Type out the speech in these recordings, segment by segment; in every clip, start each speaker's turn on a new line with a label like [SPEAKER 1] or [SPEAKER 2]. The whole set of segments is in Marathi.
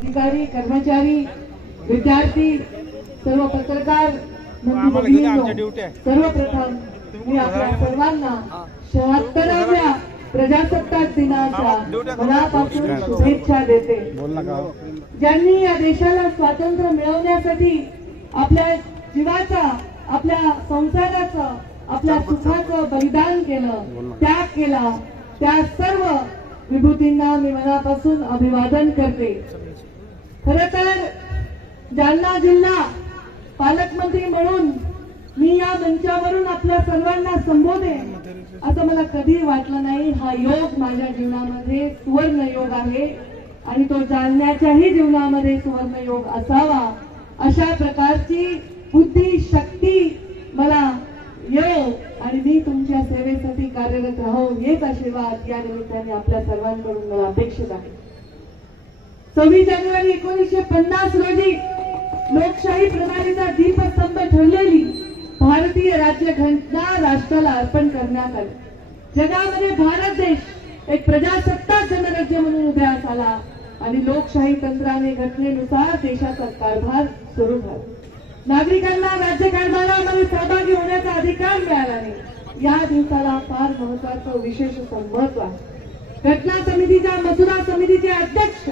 [SPEAKER 1] अधिकारी कर्मचारी विद्यार्थी सर्व पत्रकार. सर्वप्रथम मी आपल्या सर्वांना शहात्तराव्या प्रजासत्ताक दिनाच्या मनापासून शुभेच्छा देते. ज्यांनी या देशाला स्वातंत्र्य मिळवण्यासाठी आपल्या जीवाचा आपल्या संसाराचं आपल्या सुखाचं बलिदान केलं त्याग केला त्या सर्व विभूतींना मी मनापासून अभिवादन करते. खर तर जालना जिल्हा पालकमंत्री म्हणून मी या मंचावरून आपल्या सर्वांना संबोधेन. असं मला कधी वाटलं नाही हा योग माझ्या जीवनामध्ये सुवर्ण योग आहे आणि तो जालन्याच्याही जीवनामध्ये सुवर्ण योग असावा अशा प्रकारची बुद्धी शक्ती मला येऊ आणि मी तुमच्या सेवेसाठी कार्यरत राहू येत आशीर्वाद या निमित्ताने आपल्या सर्वांकडून मला अपेक्षित आहे. सव्वीस जानेवारी एकोणीसशे पन्नास रोजी लोकशाही प्रणालीचा दीपस्तंभ ठरलेली भारतीय राज्य घटना राष्ट्राला अर्पण करण्यात आली. जगामध्ये भारत देश एक प्रजासत्ताक गणराज्य म्हणून उदयास आला आणि लोकशाही तंत्राने घटनेनुसार देशाचा कारभार सुरू झाला. नागरिकांना राज्य कारभारामध्ये सहभागी होण्याचा अधिकार मिळाला नाही या दिवसाला फार महत्वाचं विशेष महत्त्व आहे. घटना समितीच्या मसुदा समितीचे अध्यक्ष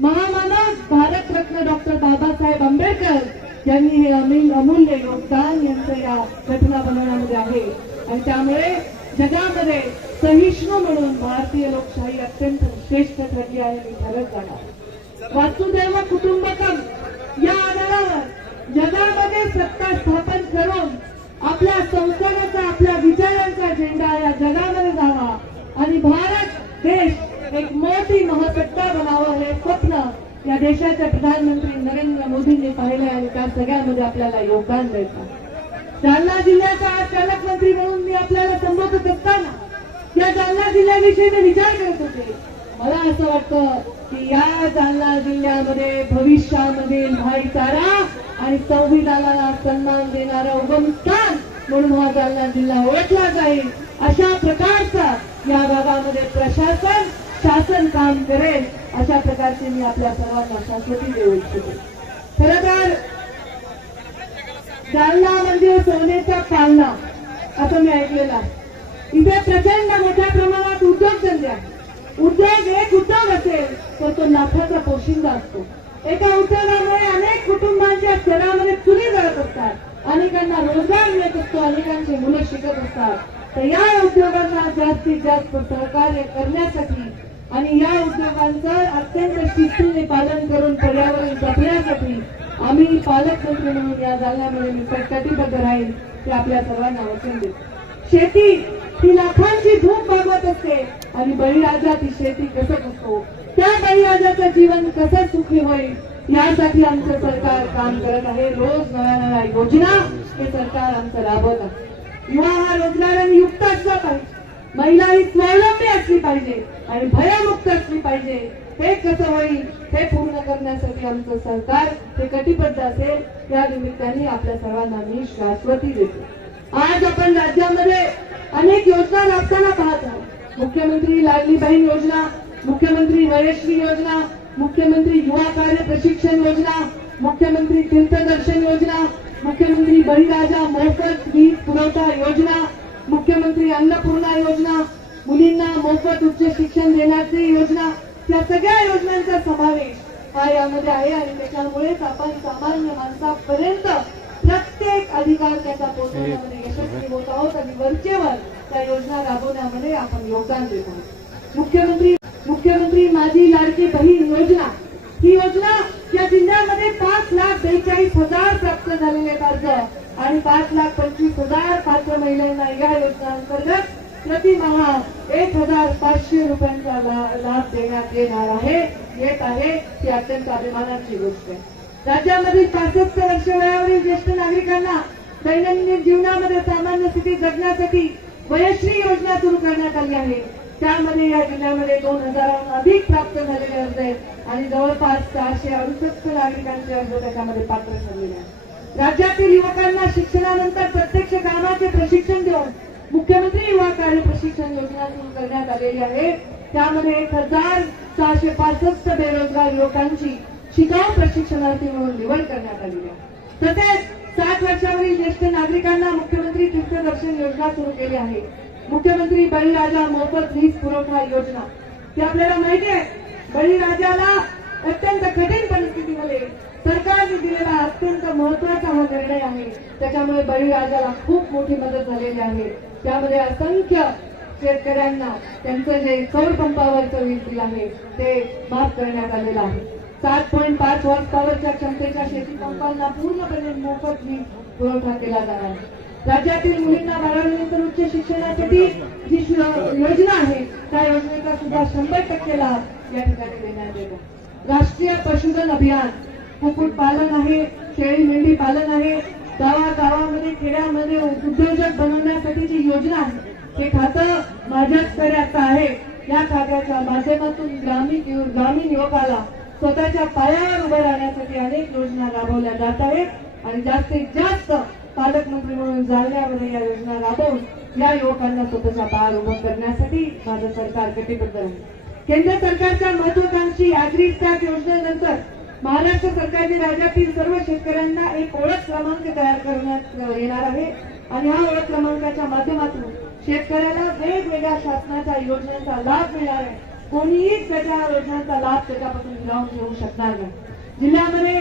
[SPEAKER 1] महामानव भारतरत्न डॉक्टर बाबासाहेब आंबेडकर यांनी हे अमिल अमूल्य योगदान यांचं या घटना बनवण्यामध्ये आहे. आणि त्यामुळे जगामध्ये सहिष्णू म्हणून भारतीय लोकशाही अत्यंत श्रेष्ठ ठरली आहे मी ठरत जाणार. वासुदैव कुटुंबकम या आधारावर जगामध्ये सत्ता स्थापन करून आपल्या संस्काराचा आपल्या विचारांचा झेंडा या जगामध्ये जावा आणि भारत देश एक मोठी महसत्ता बनावं हे स्वप्न या देशाचे प्रधानमंत्री नरेंद्र मोदींनी पाहिले आणि त्या सगळ्यामध्ये आपल्याला योगदान द्यायचं जालना जिल्ह्याचा आज पालकमंत्री म्हणून मी आपल्याला संबोधत असताना या जालना जिल्ह्याविषयी मी विचार करत होते. मला असं वाटतं की या जालना जिल्ह्यामध्ये भविष्यामधील भाईचारा आणि संविधानाला सन्मान देणारा उगम स्थान म्हणून हा जालना जिल्हा ओळखला जाईल. अशा प्रकारचा या भागामध्ये प्रशासन शासन काम करेल अशा प्रकारची मी आपल्या सर्वांना शाश्वती देऊ इच्छिते. खरं तर जालना म्हणजे सोनेचा पालना असं मी ऐकलेलं आहे. इथे प्रचंड मोठ्या प्रमाणात उद्योगधंदे आहेत. उद्योग एक उद्योग असेल तर तो नाथाचा पोशिंदा असतो. एका उद्योगामुळे अनेक कुटुंबांच्या स्तरामध्ये चुली जळत असतात. अनेकांना रोजगार मिळत असतो अनेकांची मुलं शिकत असतात. तर या उद्योगांना जास्तीत जास्त सहकार्य करण्यासाठी आणि या उद्योगांचं अत्यंत शिस्तीने पालन करून पर्यावरण जपण्यासाठी आम्ही पालकमंत्री म्हणून या जालन्यामध्ये मी कटिबद्ध राहील ते आपल्या सर्वांना वचन देतो. शेती ही लाखांची धूप भागवत असते आणि बळीराजा ती शेती कसत असतो त्या बळीराजाचं जीवन कसं सुखी होईल यासाठी आमचं सरकार काम करत आहे. रोज नव्या नव्या योजना हे सरकार आमचं राबवत आहे. युवा हा रोजगाराने युक्त असला पाहिजे महिला ही स्वावलंबी असली पाहिजे आणि भयमुक्त असली पाहिजे. हे कसं होईल हे पूर्ण करण्यासाठी आमचं सरकार हे कटिबद्ध असेल या निमित्ताने आपल्या सर्वांना मी शाश्वती देतो. आज आपण राज्यामध्ये अनेक योजना राबताना पाहत आहोत. मुख्यमंत्री लाडली बहीण योजना मुख्यमंत्री वयश्री योजना मुख्यमंत्री युवा कार्य प्रशिक्षण योजना मुख्यमंत्री तीर्थदर्शन योजना मुख्यमंत्री बळीराजा मोफत वीज पुरवठा योजना मुख्यमंत्री अन्नपूर्णा योजना मुलींना मोफत उच्च शिक्षण देण्याची योजना या सगळ्या योजनांचा समावेश हा यामध्ये आहे आणि त्याच्यामुळेच आपण सामान्य माणसापर्यंत प्रत्येक अधिकार त्याचा पोहोचवण्यामध्ये यशस्वी होत आहोत आणि वरचेवर त्या योजना राबवण्यामध्ये आपण योगदान देत आहोत. मुख्यमंत्री मुख्यमंत्री माझी लाडकी बहीण योजना ही योजना या जिल्ह्यामध्ये पाच लाख बेचाळीस हजार प्राप्त झालेले अर्ज. आणि पाच लाख पंचवीस हजार पात्र महिलांना या योजनांतर्गत प्रतिमहा एक हजार पाचशे रुपयांचा लाभ देण्यात येणार आहे. येत आहे ही अत्यंत अभिमानाची गोष्ट आहे. राज्यामधील पासष्ट वर्ष वयावरील ज्येष्ठ नागरिकांना दैनंदिन जीवनामध्ये सामान्य स्थिती जगण्यासाठी वयश्री योजना सुरू करण्यात आली आहे. त्यामध्ये या जिल्ह्यामध्ये दोन हजारांहून अधिक प्राप्त झालेले अर्ज आहेत आणि जवळपास चारशे अडुसष्ट नागरिकांचे अर्ज त्याच्यामध्ये पात्र ठरलेले आहेत. राज्यातील युवकांना शिक्षणानंतर प्रत्यक्ष कामाचे प्रशिक्षण देऊन मुख्यमंत्री युवा कार्य प्रशिक्षण योजना सुरू करण्यात आलेली आहे. त्यामध्ये एक हजार सहाशे पासष्ट बेरोजगार युवकांची शिकाऊ प्रशिक्षणार्थी म्हणून निवड करण्यात आलेली आहे. तसेच साठ वर्षावरील ज्येष्ठ नागरिकांना मुख्यमंत्री तीर्थदर्शन योजना सुरू केली आहे. मुख्यमंत्री बळीराजा मोफत वीज पुरवठा योजना. ती आपल्याला माहिती आहे बळीराजाला अत्यंत कठीण परिस्थितीमध्ये सरकारने दिलेला अत्यंत महत्त्वाचा हा निर्णय आहे. त्याच्यामुळे बळीराजाला खूप मोठी मदत झालेली आहे. त्यामध्ये असंख्य शेतकऱ्यांना त्यांचं जे सौर पंपावरचं वीज बिल आहे ते माफ करण्यात आलेलं आहे. सात पॉईंट पाच हॉर्स पॉवरच्या क्षमतेच्या शेती पंपांना पूर्णपणे मोफत वीज पुरवठा केला जाणार आहे. राज्यातील मुलींना बारावीनंतर उच्च शिक्षणासाठी जी योजना आहे त्या योजनेचा सुद्धा शंभर टक्के लाभ या ठिकाणी देण्यात येतो. राष्ट्रीय पशुधन अभियान कुक्कुट पालन आहे शेळी मेंढी पालन आहे. गावागावामध्ये खेड्यामध्ये उद्योजक बनवण्यासाठी जी योजना आहे ते खातं माझ्याचकडे आता आहे. या खात्याच्या माध्यमातून ग्रामीण ग्रामीण युवकाला स्वतःच्या पायावर उभं राहण्यासाठी अनेक योजना राबवल्या जात आहेत. आणि जास्तीत जास्त पालकमंत्री म्हणून जालन्यामध्ये या योजना राबवून या युवकांना स्वतःच्या पायावर उभं करण्यासाठी माझं सरकार कटिबद्ध आहे. केंद्र सरकारच्या महत्वाकांक्षी ऍग्री स्टॅक योजनेनंतर महाराष्ट्र सरकारने राज्यातील सर्व शेतकऱ्यांना एक ओळख क्रमांक तयार करण्यात येणार आहे. आणि हा ओळख क्रमांकाच्या माध्यमातून शेतकऱ्याला वेगवेगळ्या शासनाच्या योजनांचा लाभ मिळणार आहे. कोणीही त्याच्या योजनांचा लाभ त्याच्यापासून हिरावून घेऊ शकणार नाही. जिल्ह्यामध्ये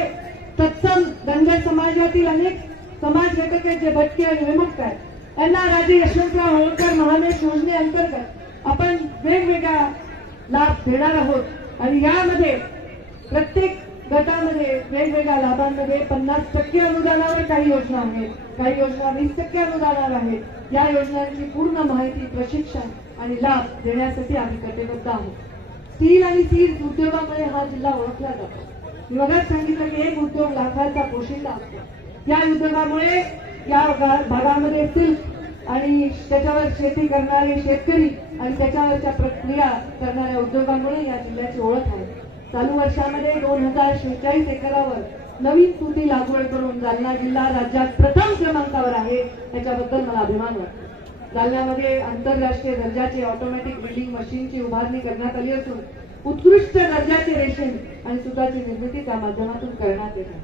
[SPEAKER 1] तत्सम धनगर समाजातील अनेक समाज घटक आहेत जे भटके आणि विमुक्त आहेत. त्यांना राजे यशवंतराव होळकर महामेश योजनेअंतर्गत आपण वेगवेगळा लाभ देणार आहोत. आणि यामध्ये प्रत्येक गटामध्ये वेगवेगळ्या लाभांमध्ये पन्नास टक्के अनुदानावर काही योजना आहेत. काही योजना वीस टक्के अनुदानावर आहेत. या योजनांची पूर्ण माहिती प्रशिक्षण आणि लाभ देण्यासाठी आम्ही कटिबद्ध आहोत. स्टील आणि सीड उद्योगामुळे हा जिल्हा ओळखला जातो. मी मगच सांगितलं की एक उद्योग लाखाचा पोशिंदा असतो. या उद्योगामुळे या भागामध्ये सिल्क आणि त्याच्यावर शेती करणारे शेतकरी आणि त्याच्यावरच्या प्रक्रिया करणाऱ्या उद्योगामुळे या जिल्ह्याची ओळख आहे. चालू वर्षामध्ये दोन हजार शेहेचाळीस एकरावर नवीन तुती लागवड करून जालना जिल्हा राज्यात प्रथम क्रमांकावर आहे त्याच्याबद्दल मला अभिमान वाटतो. जालन्यामध्ये आंतरराष्ट्रीय दर्जाची ऑटोमॅटिक बिल्डिंग मशीनची उभारणी करण्यात आली असून उत्कृष्ट दर्जाचे रेशीम आणि सुताची निर्मिती त्या माध्यमातून करण्यात येते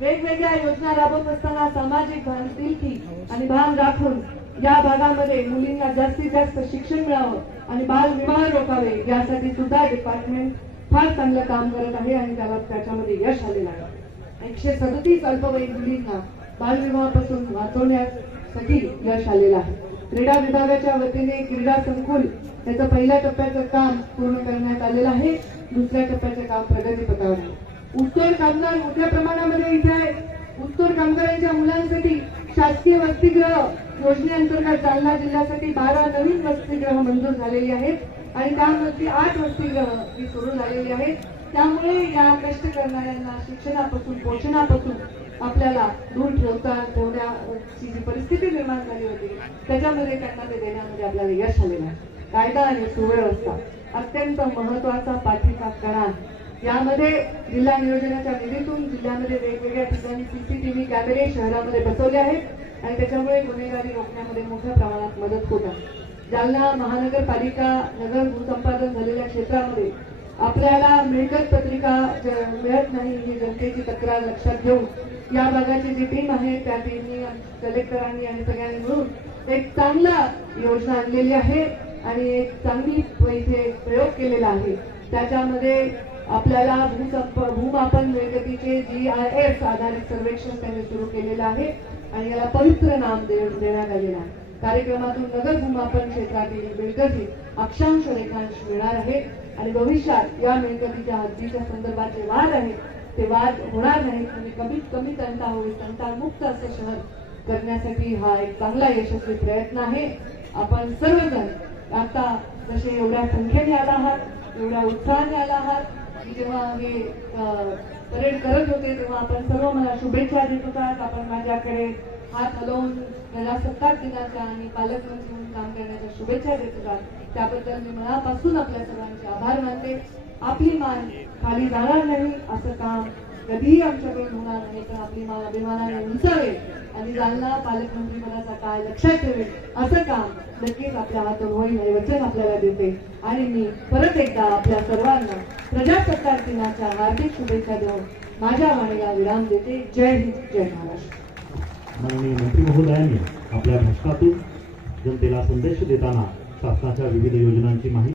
[SPEAKER 1] वेगवेगळ्या योजना राबवत असताना सामाजिक बांधिलकी आणि भान राखून या भागामध्ये मुलींना जास्तीत जास्त शिक्षण मिळावं आणि बाल विवाह रोखावे यासाठी सुद्धा डिपार्टमेंट फार चांगलं काम करत आहे आणि त्याला त्याच्यामध्ये यश आलेलं आहे. एकशे सदतीस अल्पवयीन मुलींना बालविवाहापासून वाचवण्यासाठी यश आलेलं आहे. क्रीडा विभागाच्या वतीने क्रीडा संकुल याचं पहिल्या टप्प्याचं काम पूर्ण करण्यात आलेलं आहे. दुसऱ्या टप्प्याचं काम प्रगतीपथावर आहे. उत्तर कामगार मोठ्या प्रमाणामध्ये इथे आहेत. उत्तर कामगारांच्या मुलांसाठी शासकीय वसतिगृह योजनेअंतर्गत जालना जिल्ह्यासाठी बारा नवीन वसतिगृह मंजूर झालेली आहेत. आणि त्यामध्ये आठ वसतिगृह ही सुरू झालेली आहेत. त्यामुळे या कष्ट करणाऱ्यांना शिक्षणापासून पोषणापासून आपल्याला दूर ठेवता ठेवण्याची जी परिस्थिती निर्माण झाली होती त्याच्यामध्ये त्यांना ते देण्यामध्ये आपल्याला यश आलेलं आहे. कायदा आणि सुव्यवस्था अत्यंत महत्त्वाचा पाठीचा कणा यामध्ये जिल्हा नियोजनाच्या निधीतून जिल्ह्यामध्ये वेगवेगळ्या ठिकाणी सीसीटीव्ही कॅमेरे शहरामध्ये बसवले आहेत. आणि त्याच्यामुळे गुन्हेगारी रोखण्यामध्ये मोठ्या प्रमाणात मदत होत आहे. जालना महानगरपालिका नगर भूसंपादन झालेल्या क्षेत्रामध्ये आपल्याला मिळकत पत्रिका मिळत नाही ही जनतेची तक्रार लक्षात घेऊन या भागाची जी टीम आहे त्या टीमनी कलेक्टरांनी आणि सगळ्यांनी मिळून एक चांगला योजना आणलेली आहे आणि एक चांगली इथे प्रयोग केलेला आहे. त्याच्यामध्ये आपल्याला भूसंप भूमापन मिळकतीचे जी आय एस आधारित सर्वेक्षण त्यांनी सुरू केलेलं आहे आणि याला पवित्र नाम दे- देण्यात आलेलं आहे. कार्यक्रमातून नगर भूमापन क्षेत्रातील मिळकती अक्षांश रेखांश मिळणार आहे. आणि भविष्यात या मिळकतीच्या हद्दीच्या संदर्भाचे वाद आहेत ते वाद होणार नाहीत. आणि कमीत कमी तंटा होईल तंटामुक्त असं शहर करण्यासाठी हा एक चांगला यशस्वी प्रयत्न आहे. आपण सर्वजण आता जसे एवढ्या संख्येने आला आहात एवढ्या उत्साहाने आला आहात की जेव्हा हे परेड करत होते तेव्हा आपण सर्व मला शुभेच्छा देत होतात. आपण माझ्याकडे हात हलवून याला प्रजासत्ताक दिनाच्या आणि पालकमंत्री म्हणून काम करण्याच्या शुभेच्छा देत होतात. त्याबद्दल मी मनापासून आपल्या सर्वांचे आभार मानते. आपली मान खाली जाणार नाही असं काम कधीही आमच्याकडून होणार नाही तर आपली मान अभिमानाने उंचावेल आणि जालना पालकमंत्री पदाचा काय लक्षात ठेवेल असं काम नक्कीच आपल्या हातून होईल हे वचन आपल्याला देते. आणि मी परत एकदा आपल्या सर्वांना प्रजासत्ताक दिनाच्या हार्दिक शुभेच्छा देऊन माझ्या वाणीला विराम देते. जय हिंद जय महाराष्ट्र.
[SPEAKER 2] माननीय मंत्री महोदयांनी आपल्या भाषणातून जनतेला संदेश देताना शासनाच्या विविध योजनांची माहिती